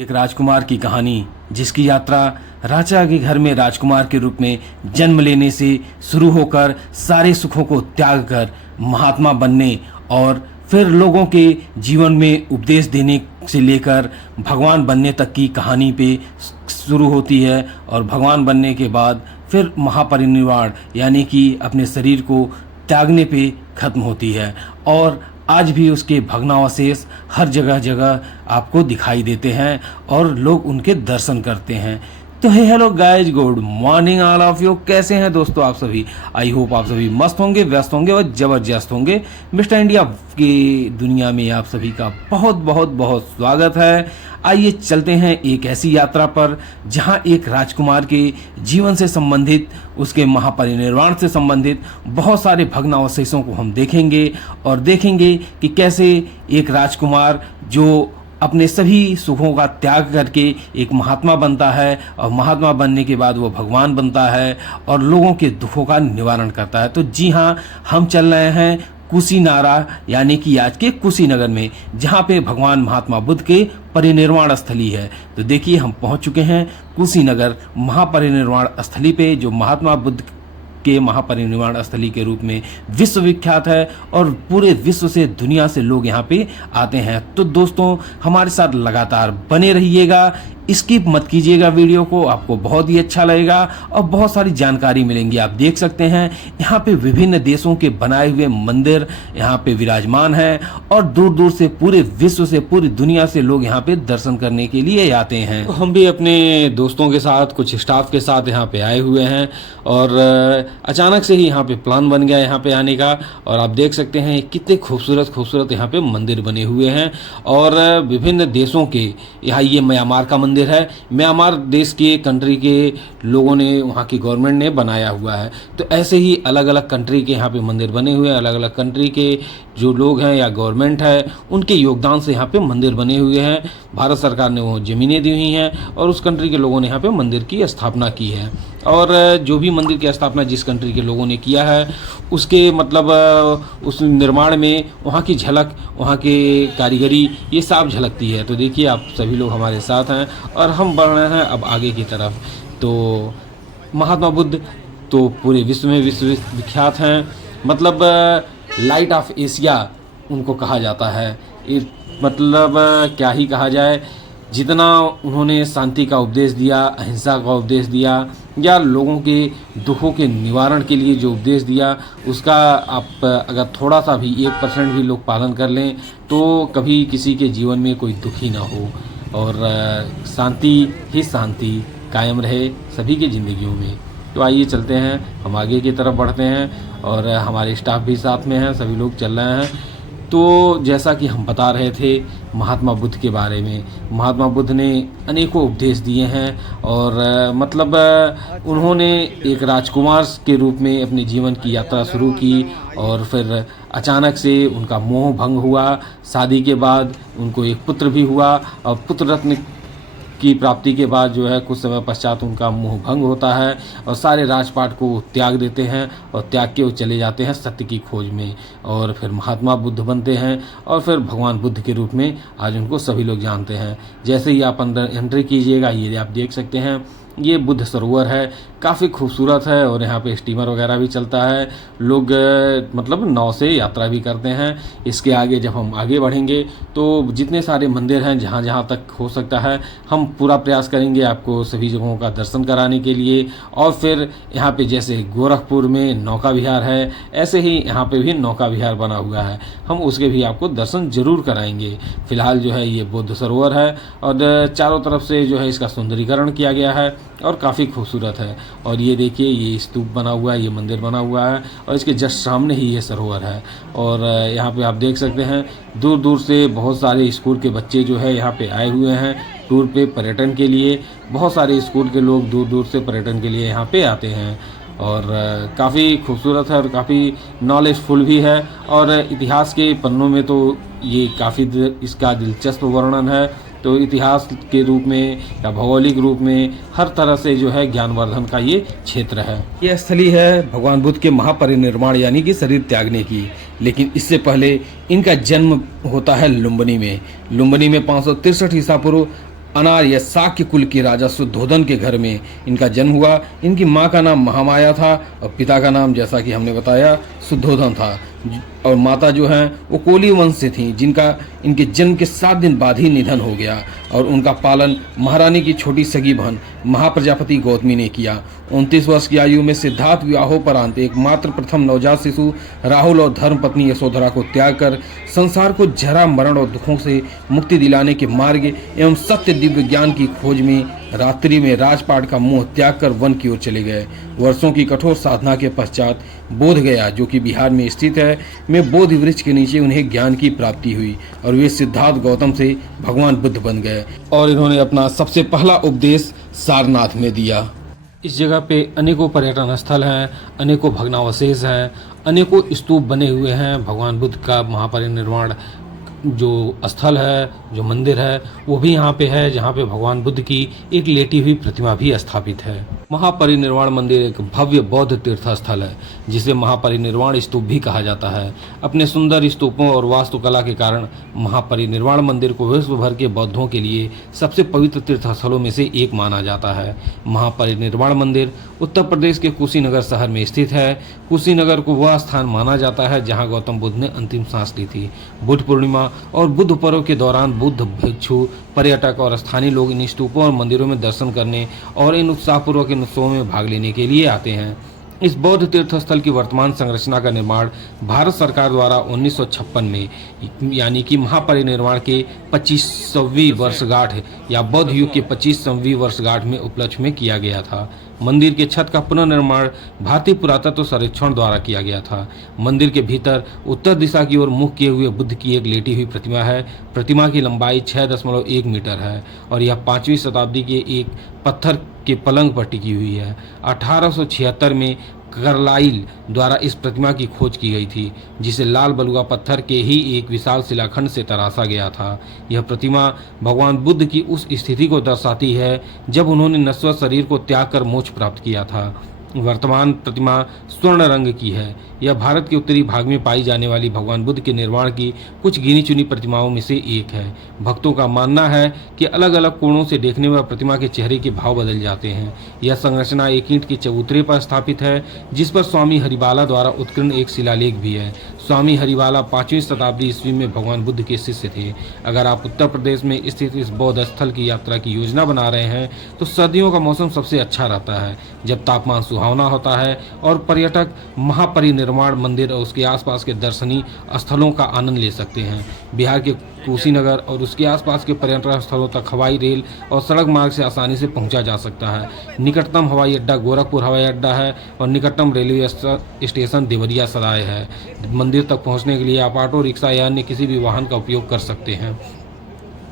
एक राजकुमार की कहानी जिसकी यात्रा राजा के घर में राजकुमार के रूप में जन्म लेने से शुरू होकर सारे सुखों को त्याग कर महात्मा बनने और फिर लोगों के जीवन में उपदेश देने से लेकर भगवान बनने तक की कहानी पे शुरू होती है। और भगवान बनने के बाद फिर महापरिनिर्वाण यानी कि अपने शरीर को त्यागने पे खत्म होती है। और आज भी उसके भग्नावशेष हर जगह जगह आपको दिखाई देते हैं और लोग उनके दर्शन करते हैं। तो hey hello guys, good morning all of you. कैसे हैं दोस्तों आप सभी? आई होप आप सभी मस्त होंगे, व्यस्त होंगे और जबरदस्त होंगे। मिस्टर इंडिया की दुनिया में आप सभी का बहुत बहुत बहुत स्वागत है। आइए चलते हैं एक ऐसी यात्रा पर जहां एक राजकुमार के जीवन से संबंधित, उसके महापरिनिर्वाण से संबंधित बहुत सारे भग्नावशेषों को हम देखेंगे और देखेंगे कि कैसे एक राजकुमार जो अपने सभी सुखों का त्याग करके एक महात्मा बनता है और महात्मा बनने के बाद वो भगवान बनता है और लोगों के दुखों का निवारण करता है। तो जी हाँ, हम चल रहे हैं कुशीनारा यानी कि आज के कुशीनगर में, जहाँ पे भगवान महात्मा बुद्ध के परिनिर्वाण स्थली है। तो देखिए हम पहुँच चुके हैं कुशीनगर महापरिनिर्वाण स्थली पे, जो महात्मा बुद्ध के महापरिनिर्वाण स्थली के रूप में विश्वविख्यात है और पूरे विश्व से, दुनिया से लोग यहाँ पे आते हैं। तो दोस्तों हमारे साथ लगातार बने रहिएगा, स्किप मत कीजिएगा वीडियो को, आपको बहुत ही अच्छा लगेगा और बहुत सारी जानकारी मिलेंगी। आप देख सकते हैं यहाँ पे विभिन्न देशों के बनाए हुए मंदिर यहाँ पे विराजमान हैं और दूर दूर से, पूरे विश्व से, पूरी दुनिया से लोग यहाँ पे दर्शन करने के लिए आते हैं। तो हम भी अपने दोस्तों के साथ, कुछ स्टाफ के साथ यहाँ पे आए हुए हैं और अचानक से ही यहाँ पे प्लान बन गया यहाँ पे आने का। और आप देख सकते हैं कितने खूबसूरत खूबसूरत यहाँ पे मंदिर बने हुए हैं और विभिन्न देशों के, यहाँ ये म्यांमार का मंदिर है। म्यांमार देश के कंट्री के लोगों ने, वहाँ की गवर्नमेंट ने बनाया हुआ है। तो ऐसे ही अलग अलग कंट्री के यहाँ पे मंदिर बने हुए हैं। अलग अलग कंट्री के जो लोग हैं या गवर्नमेंट है, उनके योगदान से यहाँ पे मंदिर बने हुए हैं। भारत सरकार ने वो ज़मीनें दी हुई हैं और उस कंट्री के लोगों ने यहाँ पे मंदिर की स्थापना की है। और जो भी मंदिर की स्थापना जिस कंट्री के लोगों ने किया है, उसके मतलब उस निर्माण में वहाँ की झलक, वहाँ की कारीगरी, ये साफ झलकती है। तो देखिए आप सभी लोग हमारे साथ हैं और हम बढ़ रहे हैं अब आगे की तरफ। तो महात्मा बुद्ध तो पूरे विश्व में विश्वविख्यात हैं, मतलब लाइट ऑफ एशिया उनको कहा जाता है। मतलब क्या ही कहा जाए, जितना उन्होंने शांति का उपदेश दिया, अहिंसा का उपदेश दिया, या लोगों के दुखों के निवारण के लिए जो उपदेश दिया, उसका आप अगर थोड़ा सा भी 1% भी लोग पालन कर लें तो कभी किसी के जीवन में कोई दुख ही ना हो और शांति ही शांति कायम रहे सभी के ज़िंदगियों में। तो आइए चलते हैं, हम आगे की तरफ बढ़ते हैं और हमारे स्टाफ भी साथ में हैं, सभी लोग चल रहे हैं। तो जैसा कि हम बता रहे थे महात्मा बुद्ध के बारे में, महात्मा बुद्ध ने अनेकों उपदेश दिए हैं और मतलब उन्होंने एक राजकुमार के रूप में अपने जीवन की यात्रा शुरू की और फिर अचानक से उनका मोह भंग हुआ। शादी के बाद उनको एक पुत्र भी हुआ और पुत्र रत्न की प्राप्ति के बाद जो है कुछ समय पश्चात उनका मोह भंग होता है और सारे राजपाट को त्याग देते हैं और त्याग के वो चले जाते हैं सत्य की खोज में और फिर महात्मा बुद्ध बनते हैं और फिर भगवान बुद्ध के रूप में आज उनको सभी लोग जानते हैं। जैसे ही आप अंदर एंट्री कीजिएगा, ये आप देख सकते हैं, ये बुद्ध सरोवर है, काफ़ी खूबसूरत है और यहाँ पे स्टीमर वगैरह भी चलता है। लोग मतलब नाव से यात्रा भी करते हैं। इसके आगे जब हम आगे बढ़ेंगे तो जितने सारे मंदिर हैं, जहाँ जहाँ तक हो सकता है हम पूरा प्रयास करेंगे आपको सभी जगहों का दर्शन कराने के लिए। और फिर यहाँ पे जैसे गोरखपुर में नौका विहार है, ऐसे ही यहाँ पे भी नौका विहार बना हुआ है, हम उसके भी आपको दर्शन जरूर कराएंगे। फिलहाल जो है ये बुद्ध सरोवर है और चारों तरफ से जो है इसका सुंदरीकरण किया गया है और काफ़ी खूबसूरत है। और ये देखिए, ये स्तूप बना हुआ है, ये मंदिर बना हुआ है और इसके जस्ट सामने ही ये सरोवर है। और यहाँ पे आप देख सकते हैं दूर दूर से बहुत सारे स्कूल के बच्चे जो है यहाँ पे आए हुए हैं टूर पे, पर्यटन के लिए। बहुत सारे स्कूल के लोग दूर दूर से पर्यटन के लिए यहाँ पे आते हैं और काफ़ी खूबसूरत है और काफ़ी नॉलेजफुल भी है। और इतिहास के पन्नों में तो ये काफ़ी इसका दिलचस्प वर्णन है। तो इतिहास के रूप में या भौगोलिक रूप में हर तरह से जो है ज्ञानवर्धन का ये क्षेत्र है। ये स्थली है भगवान बुद्ध के महापरिनिर्वाण यानी कि शरीर त्यागने की। लेकिन इससे पहले इनका जन्म होता है लुम्बिनी में। लुम्बिनी में 563 ईसा पूर्व अनार या शाक्य कुल के राजा शुद्धोधन के घर में इनका जन्म हुआ। इनकी माँ का नाम महामाया था और पिता का नाम, जैसा कि हमने बताया, शुद्धोधन था। और माता जो हैं वो कोली वंश से थीं, जिनका इनके जन्म के 7 दिन बाद ही निधन हो गया। और उनका पालन महारानी की छोटी सगी बहन महाप्रजापति गौतमी ने किया। 29 वर्ष की आयु में सिद्धार्थ विवाहोपरांत एकमात्र प्रथम नवजात शिशु राहुल और धर्मपत्नी यशोधरा को त्याग कर संसार को जरा, मरण और दुखों से मुक्ति दिलाने के मार्ग एवं सत्य दिव्य ज्ञान की खोज में रात्रि में राजपाट का मोह त्याग कर वन की ओर चले गए। वर्षों की कठोर साधना के पश्चात बोध गया, जो कि बिहार में स्थित है, में बोधि वृक्ष के नीचे उन्हें ज्ञान की प्राप्ति हुई और वे सिद्धार्थ गौतम से भगवान बुद्ध बन गए और इन्होंने अपना सबसे पहला उपदेश सारनाथ में दिया। इस जगह पे अनेकों पर्यटन स्थल हैं, अनेकों भग्नावशेष हैं, अनेकों स्तूप बने हुए हैं। भगवान बुद्ध का महापरिनिर्वाण जो स्थल है, जो मंदिर है, वो भी यहाँ पे है, जहाँ पे भगवान बुद्ध की एक लेटी हुई प्रतिमा भी स्थापित है। महापरिनिर्वाण मंदिर एक भव्य बौद्ध तीर्थ स्थल है, जिसे महापरिनिर्वाण स्तूप भी कहा जाता है। अपने सुंदर स्तूपों और वास्तुकला के कारण महापरिनिर्वाण मंदिर को विश्व भर के बौद्धों के लिए सबसे पवित्र तीर्थ स्थलों में से एक माना जाता है। महापरिनिर्वाण मंदिर उत्तर प्रदेश के कुशीनगर शहर में स्थित है। कुशीनगर को वह स्थान माना जाता है जहाँ गौतम बुद्ध ने अंतिम सांस ली थी। बुद्ध पूर्णिमा और बुद्ध पर्व के दौरान बुद्ध भिक्षु, पर्यटक और स्थानीय लोग इन स्तूपों और मंदिरों में दर्शन करने और इन उत्साहपूर्वक इन उत्सवों में भाग लेने के लिए आते हैं। इस बौद्ध तीर्थ स्थल की वर्तमान संरचना का निर्माण भारत सरकार द्वारा 1956 में, यानी कि महापरिनिर्वाण के 25वीं वर्षगांठ या बौद्ध युग के 25वीं वर्षगांठ में उपलक्ष्य में किया गया था। मंदिर के छत का पुनर्निर्माण भारतीय पुरातत्व सर्वेक्षण द्वारा किया गया था। मंदिर के भीतर उत्तर दिशा की ओर मुख किए हुए बुद्ध की एक लेटी हुई प्रतिमा है। प्रतिमा की लंबाई 6.1 मीटर है और यह 5वीं शताब्दी के एक पत्थर के पलंग पर टिकी हुई है। 1876 में कार्लाइल द्वारा इस प्रतिमा की खोज की गई थी, जिसे लाल बलुआ पत्थर के ही एक विशाल शिलाखंड से तराशा गया था। यह प्रतिमा भगवान बुद्ध की उस स्थिति को दर्शाती है जब उन्होंने नश्वर शरीर को त्याग कर मोक्ष प्राप्त किया था। वर्तमान प्रतिमा स्वर्ण रंग की है। यह भारत के उत्तरी भाग में पाई जाने वाली भगवान बुद्ध के निर्माण की कुछ गिनी चुनी प्रतिमाओं में से एक है। भक्तों का मानना है कि अलग अलग कोणों से देखने में प्रतिमा के चेहरे के भाव बदल जाते हैं। यह संरचना एक ईंट के चबूतरे पर स्थापित है, जिस पर स्वामी हरिबाला द्वारा उत्कीर्ण एक शिलालेख भी है। स्वामी हरिबाला 5वीं शताब्दी ईस्वी में भगवान बुद्ध के शिष्य थे। अगर आप उत्तर प्रदेश में स्थित इस बौद्ध स्थल की यात्रा की योजना बना रहे हैं तो सर्दियों का मौसम सबसे अच्छा रहता है, जब तापमान सुहावना होता है और पर्यटक महापरिनिर्वाण मंदिर और उसके आसपास के दर्शनीय स्थलों का आनंद ले सकते हैं। बिहार के कुशीनगर और उसके आसपास के पर्यटन स्थलों तक हवाई, रेल और सड़क मार्ग से आसानी से पहुंचा जा सकता है। निकटतम हवाई अड्डा गोरखपुर हवाई अड्डा है और निकटतम रेलवे स्टेशन देवरिया सराय है। मंदिर तक पहुंचने के लिए आप ऑटो रिक्शा या अन्य किसी भी वाहन का उपयोग कर सकते हैं।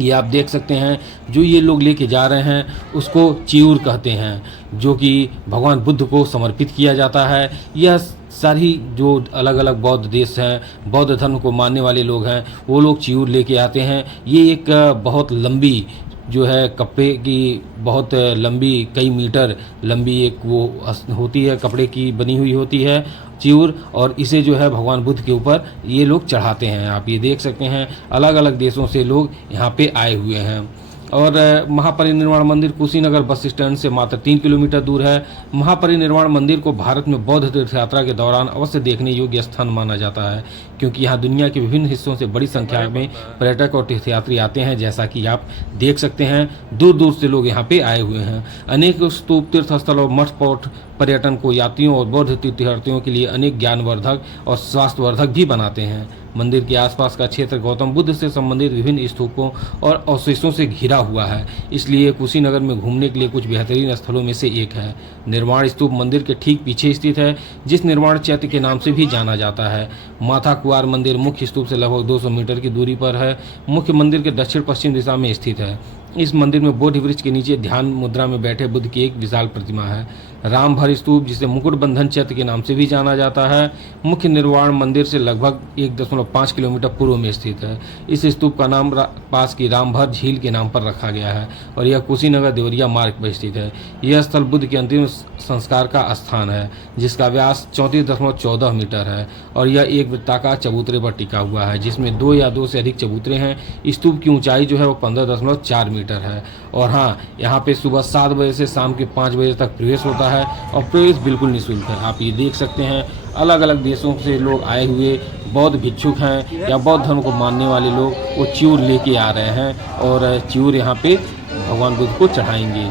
ये आप देख सकते हैं, जो ये लोग लेके जा रहे हैं उसको चिऊर कहते हैं, जो कि भगवान बुद्ध को समर्पित किया जाता है। यह सारी जो अलग अलग बौद्ध देश हैं, बौद्ध धर्म को मानने वाले लोग हैं, वो लोग चिऊर लेके आते हैं। ये एक बहुत लंबी जो है कपड़े की, बहुत लंबी, कई मीटर लंबी एक वो होती है, कपड़े की बनी हुई होती है चिऊर, और इसे जो है भगवान बुद्ध के ऊपर ये लोग चढ़ाते हैं। आप ये देख सकते हैं, अलग अलग देशों से लोग यहाँ पे आए हुए हैं। और महापरिनिर्वाण मंदिर कुशीनगर बस स्टैंड से मात्र 3 किलोमीटर दूर है। महापरिनिर्वाण मंदिर को भारत में बौद्ध तीर्थ यात्रा के दौरान अवश्य देखने योग्य स्थान माना जाता है, क्योंकि यहाँ दुनिया के विभिन्न हिस्सों से बड़ी संख्या में पर्यटक और तीर्थयात्री आते हैं। जैसा कि आप देख सकते हैं, दूर दूर से लोग यहाँ पे आए हुए हैं। अनेक स्तूप, तीर्थस्थल और मठ पौठ पर्यटन को यात्रियों और बौद्ध तीर्थयात्रियों के लिए अनेक ज्ञानवर्धक और स्वास्थ्यवर्धक भी बनाते हैं। मंदिर के आसपास का क्षेत्र गौतम बुद्ध से संबंधित विभिन्न स्तूपों और अवशेषों से घिरा हुआ है, इसलिए कुशीनगर में घूमने के लिए कुछ बेहतरीन स्थलों में से एक है। निर्वाण स्तूप मंदिर के ठीक पीछे स्थित है, जिस निर्वाण चैत्य के नाम से भी जाना जाता है। माथा कुआर मंदिर मुख्य स्तूप से लगभग 200 मीटर की दूरी पर है। मुख्य मंदिर के दक्षिण पश्चिम दिशा में स्थित है। इस मंदिर में बोधि वृक्ष के नीचे ध्यान मुद्रा में बैठे बुद्ध की एक विशाल प्रतिमा है। रामभर स्तूप, जिसे मुकुट बंधन चैत्य के नाम से भी जाना जाता है, मुख्य निर्वाण मंदिर से लगभग 1.5 किलोमीटर पूर्व में स्थित है। इस स्तूप का नाम पास की रामभर झील के नाम पर रखा गया है और यह कुशीनगर देवरिया मार्ग पर स्थित है। यह स्थल बुद्ध के अंतिम संस्कार का स्थान है, जिसका व्यास 34.14 मीटर है और यह एक वृत्ताकार चबूतरे पर टिका हुआ है, जिसमें 2 या 2 से अधिक चबूतरे हैं। स्तूप की ऊंचाई जो है वो 15.4 मीटर है। और हाँ, यहाँ पे सुबह 7 बजे से शाम के 5 बजे तक प्रवेश होता है और प्रवेश बिल्कुल निःशुल्क है। आप ये देख सकते हैं, अलग अलग देशों से लोग आए हुए बौद्ध भिक्षुक हैं या बौद्ध धर्म को मानने वाले लोग वो च्यूर लेके आ रहे हैं और च्यूर यहाँ पे भगवान बुद्ध को चढ़ाएंगे।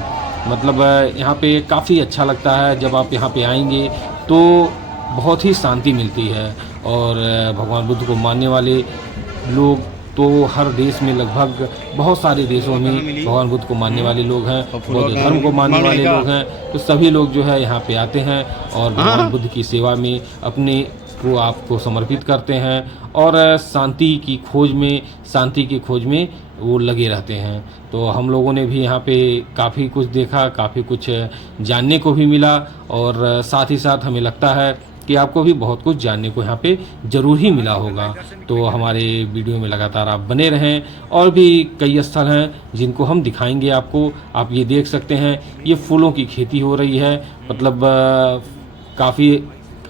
मतलब यहाँ पे काफ़ी अच्छा लगता है। जब आप यहाँ पे आएंगे तो बहुत ही शांति मिलती है और भगवान बुद्ध को मानने वाले लोग तो हर देश में, लगभग बहुत सारे देशों में भगवान बुद्ध को मानने वाले लोग हैं, बौद्ध धर्म को मानने वाले लोग हैं। तो सभी लोग जो है यहाँ पे आते हैं और भगवान बुद्ध की सेवा में अपने को आपको समर्पित करते हैं और शांति की खोज में वो लगे रहते हैं। तो हम लोगों ने भी यहाँ पे काफ़ी कुछ देखा, काफ़ी कुछ जानने को भी मिला और साथ ही साथ हमें लगता है कि आपको भी बहुत कुछ जानने को यहाँ पे ज़रूर ही मिला होगा। तो हमारे वीडियो में लगातार आप बने रहें। और भी कई स्थल हैं जिनको हम दिखाएंगे आपको। आप ये देख सकते हैं, ये फूलों की खेती हो रही है। मतलब काफ़ी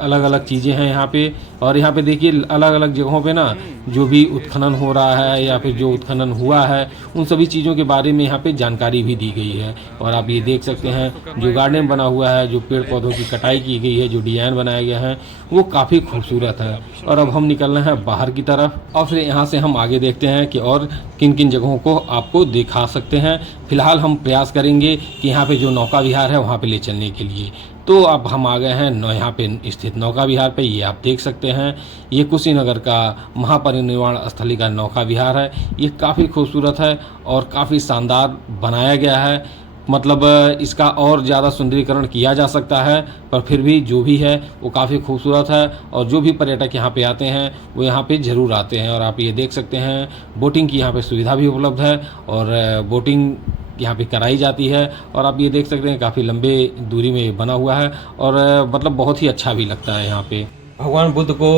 अलग अलग चीज़ें हैं यहाँ पे। और यहाँ पे देखिए, अलग अलग जगहों पे ना जो भी उत्खनन हो रहा है या फिर जो उत्खनन हुआ है, उन सभी चीज़ों के बारे में यहाँ पे जानकारी भी दी गई है। और आप ये देख सकते हैं, जो गार्डन बना हुआ है, जो पेड़ पौधों की कटाई की गई है, जो डिजाइन बनाया गया है, वो काफ़ी खूबसूरत है। और अब हम निकल रहे हैं बाहर की तरफ और फिर यहाँ से हम आगे देखते हैं कि और किन किन जगहों को आपको दिखा सकते हैं। फिलहाल हम प्रयास करेंगे कि यहाँ पे जो नौका विहार है वहाँ पे ले चलने के लिए। तो अब हम आ गए हैं यहाँ पे स्थित नौका विहार पे। ये आप देख सकते हैं, ये कुशीनगर का महापरिनिर्वाण स्थली का नौका विहार है। ये काफ़ी खूबसूरत है और काफ़ी शानदार बनाया गया है। मतलब इसका और ज़्यादा सुंदरीकरण किया जा सकता है, पर फिर भी जो भी है वो काफ़ी खूबसूरत है और जो भी पर्यटक यहाँ पे आते हैं वो यहाँ पे ज़रूर आते हैं। और आप ये देख सकते हैं, बोटिंग की यहाँ पे सुविधा भी उपलब्ध है और बोटिंग यहाँ पे कराई जाती है। और आप ये देख सकते हैं, काफ़ी लंबे दूरी में बना हुआ है और मतलब बहुत ही अच्छा भी लगता है यहाँ पे। भगवान बुद्ध को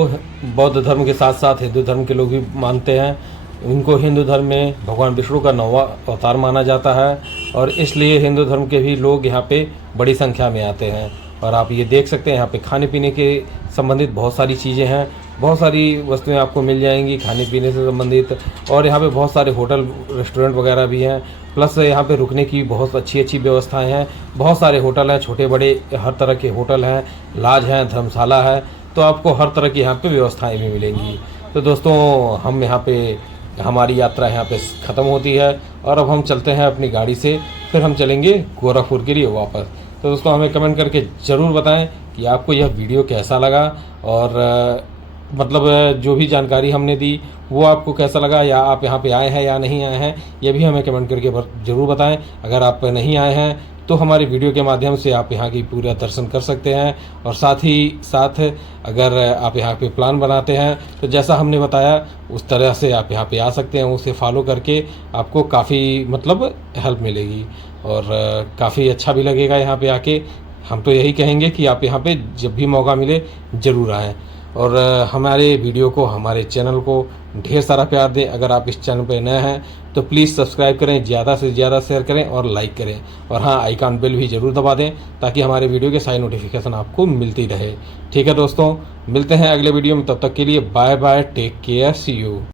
बौद्ध धर्म के साथ साथ हिंदू धर्म के लोग भी मानते हैं। इनको हिंदू धर्म में भगवान विष्णु का 9वां अवतार माना जाता है और इसलिए हिंदू धर्म के भी लोग यहाँ पे बड़ी संख्या में आते हैं। और आप ये देख सकते हैं, यहाँ पे खाने पीने के संबंधित बहुत सारी चीज़ें हैं, बहुत सारी वस्तुएं आपको मिल जाएंगी खाने पीने से संबंधित। और यहाँ पे बहुत सारे होटल रेस्टोरेंट वगैरह भी हैं, प्लस यहाँ पे रुकने की बहुत अच्छी व्यवस्थाएं हैं। बहुत सारे होटल हैं, छोटे बड़े हर तरह के होटल हैं, लॉज हैं, धर्मशाला है। तो आपको हर तरह की यहाँ पे व्यवस्थाएं भी मिलेंगी। तो दोस्तों, हम यहाँ पे हमारी यात्रा यहाँ पे ख़त्म होती है और अब हम चलते हैं अपनी गाड़ी से, फिर हम चलेंगे गोरखपुर के लिए वापस। तो दोस्तों, हमें कमेंट करके ज़रूर बताएं कि आपको यह वीडियो कैसा लगा और मतलब जो भी जानकारी हमने दी वो आपको कैसा लगा, या आप यहाँ पे आए हैं या नहीं आए हैं, ये भी हमें कमेंट करके ज़रूर बताएं। अगर आप नहीं आए हैं तो हमारे वीडियो के माध्यम से आप यहाँ की पूरा दर्शन कर सकते हैं। और साथ ही साथ अगर आप यहाँ पे प्लान बनाते हैं तो जैसा हमने बताया उस तरह से आप यहाँ पे आ सकते हैं। उसे फॉलो करके आपको काफ़ी मतलब हेल्प मिलेगी और काफ़ी अच्छा भी लगेगा यहाँ पे आके। हम तो यही कहेंगे कि आप यहाँ पे जब भी मौका मिले ज़रूर आएँ और हमारे वीडियो को, हमारे चैनल को ढेर सारा प्यार दें। अगर आप इस चैनल पर नए हैं तो प्लीज़ सब्सक्राइब करें, ज़्यादा से ज़्यादा शेयर करें और लाइक करें। और हाँ, आइकॉन बेल भी ज़रूर दबा दें ताकि हमारे वीडियो के सारी नोटिफिकेशन आपको मिलती रहे। ठीक है दोस्तों, मिलते हैं अगले वीडियो में। तब तक के लिए bye bye, take care, see you.